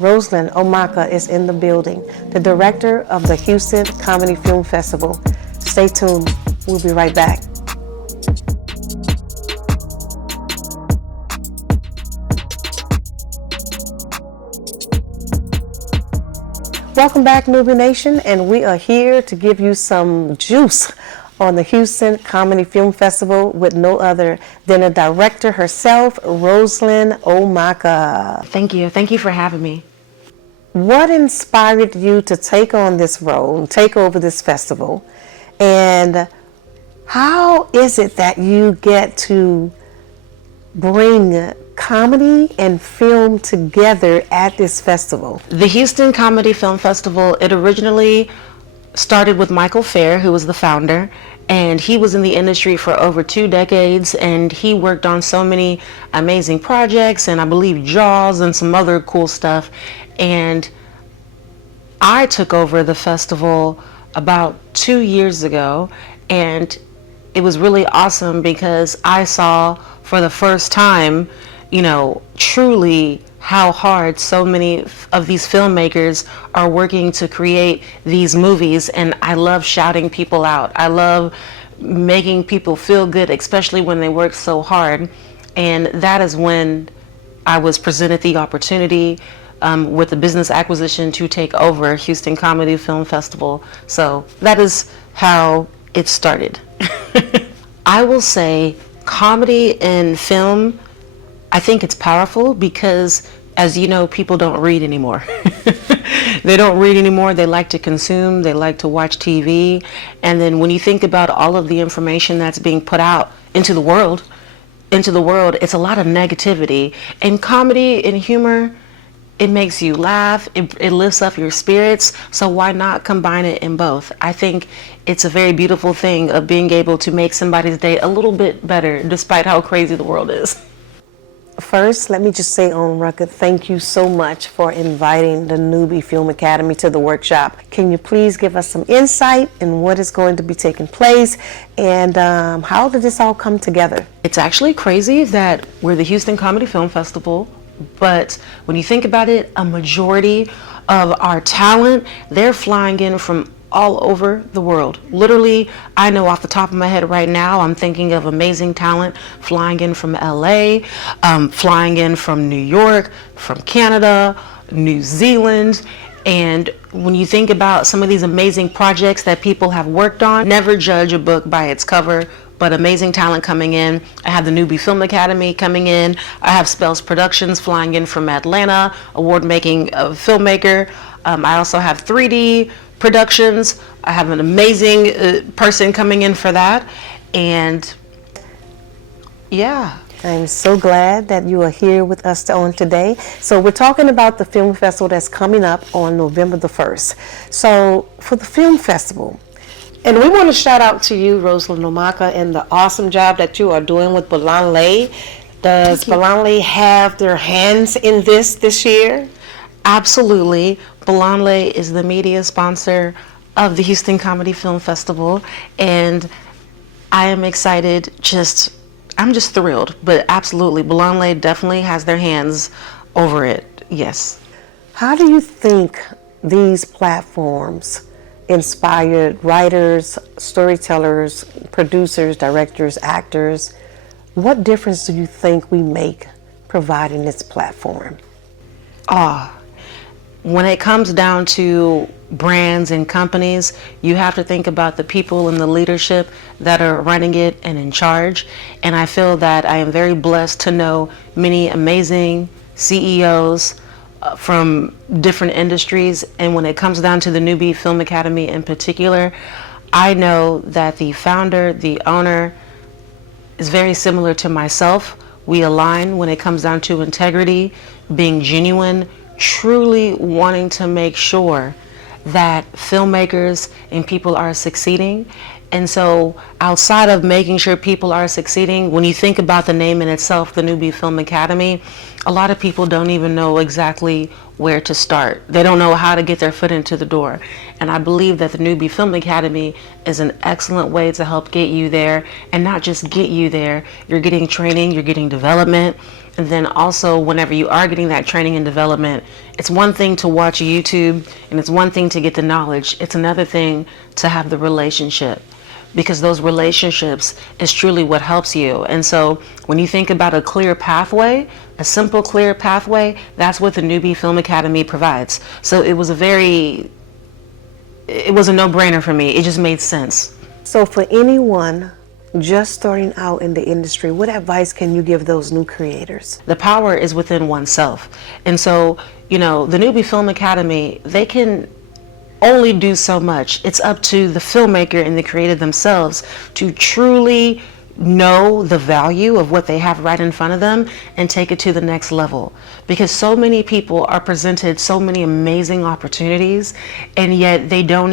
Rosalind Omaka is in the building, the director of the Houston Comedy Film Festival. Stay tuned. We'll be right back. Welcome back, Newbie Nation, and we are here to give you some juice on the Houston Comedy Film Festival with no other than the director herself, Rosalind Omaka. Thank you. Thank you for having me. What inspired you to take on this role and take over this festival? And how is it that you get to bring comedy and film together at this festival? The Houston Comedy Film Festival, it originally started with Michael Fair, who was the founder, and he was in the industry for over 2 decades, and he worked on so many amazing projects, and I believe Jaws and some other cool stuff. And I took over the festival about 2 years ago, and it was really awesome because I saw for the first time, truly how hard so many of these filmmakers are working to create these movies. And I love shouting people out. I love making people feel good, especially when they work so hard. And that is when I was presented the opportunity with the business acquisition to take over Houston Comedy Film Festival. So that is how it started. I will say comedy and film, I think it's powerful because, as you know, people don't read anymore. They don't read anymore. They like to consume. They like to watch TV. And then when you think about all of the information that's being put out into the world, it's a lot of negativity. And comedy and humor, it makes you laugh. It lifts up your spirits. So why not combine it in both? I think it's a very beautiful thing of being able to make somebody's day a little bit better despite how crazy the world is. First, let me just say on record, thank you so much for inviting the Newbie Film Academy to the workshop. Can you please give us some insight in what is going to be taking place and how did this all come together? It's actually crazy that we're the Houston Comedy Film Festival, but when you think about it, a majority of our talent, they're flying in from all over the world. Literally, I know off the top of my head right now, I'm thinking of amazing talent flying in from LA, flying in from New York, from Canada, New Zealand. And when you think about some of these amazing projects that people have worked on, never judge a book by its cover, but amazing talent coming in. I have the Newbie Film Academy coming in. I have Spells Productions flying in from Atlanta, award-making filmmaker. I also have 3D Productions. I have an amazing person coming in for that. And yeah. I'm so glad that you are here with us on today. So we're talking about the film festival that's coming up on November the 1st. So for the film festival, and we want to shout out to you, Rosalind Omaka, and the awesome job that you are doing with Balanle. Does Balanle have their hands in this year? Absolutely. Balanle is the media sponsor of the Houston Comedy Film Festival, and I am excited. I'm just thrilled, but absolutely, Balanle definitely has their hands over it. Yes. How do you think these platforms inspired writers, storytellers, producers, directors, actors? What difference do you think we make providing this platform? When it comes down to brands and companies, you have to think about the people and the leadership that are running it and in charge. And I feel that I am very blessed to know many amazing CEOs from different industries. And when it comes down to the Newbie Film Academy in particular, I know that the founder, the owner, is very similar to myself. We align when it comes down to integrity, being genuine, truly wanting to make sure that filmmakers and people are succeeding. And so outside of making sure people are succeeding, when you think about the name in itself, the Newbie Film Academy, a lot of people don't even know exactly where to start. They don't know how to get their foot into the door. And I believe that the Newbie Film Academy is an excellent way to help get you there, and not just get you there. You're getting training, you're getting development. And then also, whenever you are getting that training and development, it's one thing to watch YouTube and it's one thing to get the knowledge. It's another thing to have the relationship, because those relationships is truly what helps you. And so when you think about a clear pathway, a simple, clear pathway, that's what the Newbie Film Academy provides. So it was a no-brainer for me. It just made sense. So for anyone just starting out in the industry, what advice can you give those new creators? The power is within oneself. And so, the Newbie Film Academy, they can only do so much. It's up to the filmmaker and the creator themselves to truly know the value of what they have right in front of them and take it to the next level. Because so many people are presented so many amazing opportunities, and yet they don't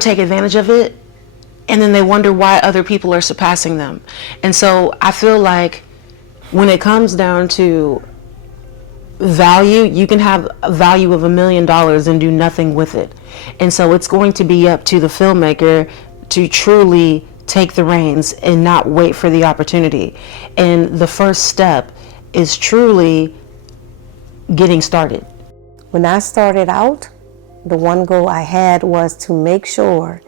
take advantage of it. And then they wonder why other people are surpassing them. And so I feel like when it comes down to value, you can have a value of $1 million and do nothing with it. And so it's going to be up to the filmmaker to truly take the reins and not wait for the opportunity. And the first step is truly getting started. When I started out, the one goal I had was to make sure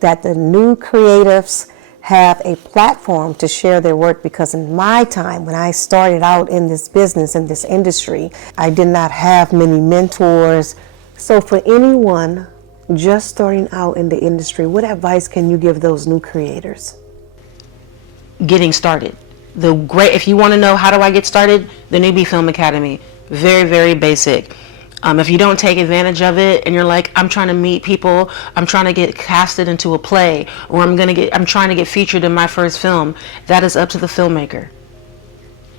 that the new creatives have a platform to share their work, because in my time, when I started out in this business, in this industry, I did not have many mentors. So for anyone just starting out in the industry, what advice can you give those new creators? Getting started. If you want to know how do I get started, the Newbie Film Academy. Very, very basic. If you don't take advantage of it and you're like, I'm trying to meet people, I'm trying to get casted into a play, or I'm trying to get featured in my first film, that is up to the filmmaker.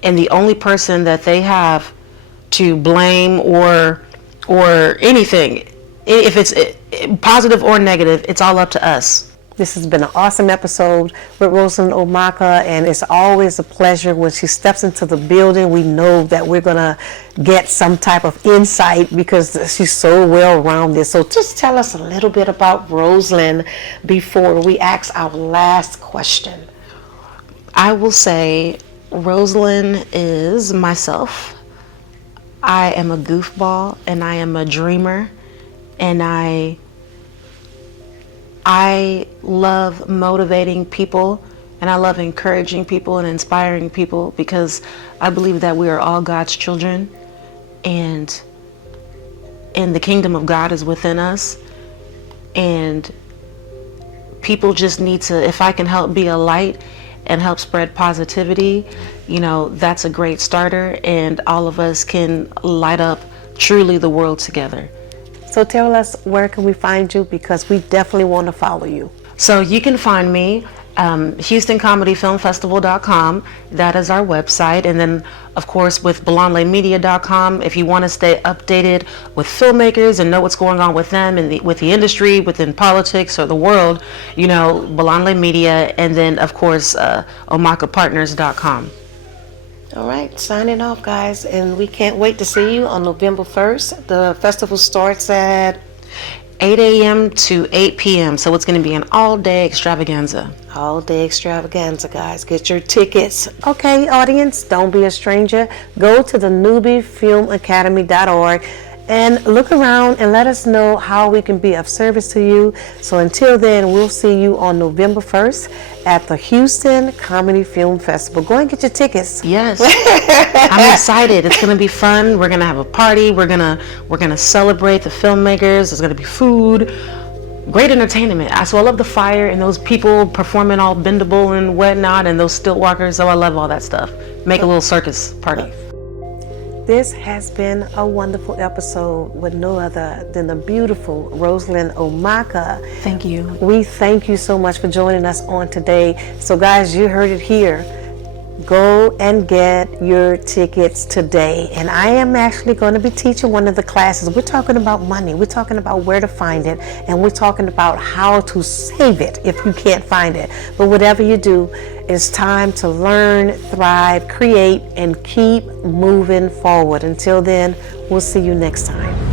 And the only person that they have to blame or anything, if it's positive or negative, it's all up to us. This has been an awesome episode with Rosalind Omaka, and it's always a pleasure when she steps into the building. We know that we're going to get some type of insight because she's so well-rounded. So just tell us a little bit about Rosalind before we ask our last question. I will say Rosalind is myself. I am a goofball and I am a dreamer, and I love motivating people, and I love encouraging people and inspiring people, because I believe that we are all God's children, and the kingdom of God is within us, and people just need to, if I can help be a light and help spread positivity, that's a great starter, and all of us can light up truly the world together. So tell us, where can we find you? Because we definitely want to follow you. So you can find me, HoustonComedyFilmFestival.com. That is our website. And then, of course, with BelanleMedia.com, if you want to stay updated with filmmakers and know what's going on with them and with the industry, within politics or the world, Belanle Media. And then, of course, OmakaPartners.com. All right, signing off, guys, and we can't wait to see you on November 1st. The festival starts at 8 a.m. to 8 p.m., so it's going to be an all-day extravaganza. All-day extravaganza, guys. Get your tickets. Okay, audience, don't be a stranger. Go to the newbiefilmacademy.org and look around and let us know how we can be of service to you. So until then, we'll see you on November 1st at the Houston Comedy Film Festival. Go and get your tickets. Yes. I'm excited. It's going to be fun. We're going to have a party. We're going to celebrate the filmmakers. There's going to be food. Great entertainment. So I love the fire and those people performing all bendable and whatnot, and those stilt walkers. So I love all that stuff. Make a little circus party. This has been a wonderful episode with no other than the beautiful Rosalind Omaka. Thank you. We thank you so much for joining us on today. So guys, you heard it here. Go and get your tickets today. And I am actually going to be teaching one of the classes. We're talking about money. We're talking about where to find it. And we're talking about how to save it if you can't find it. But whatever you do, it's time to learn, thrive, create, and keep moving forward. Until then, we'll see you next time.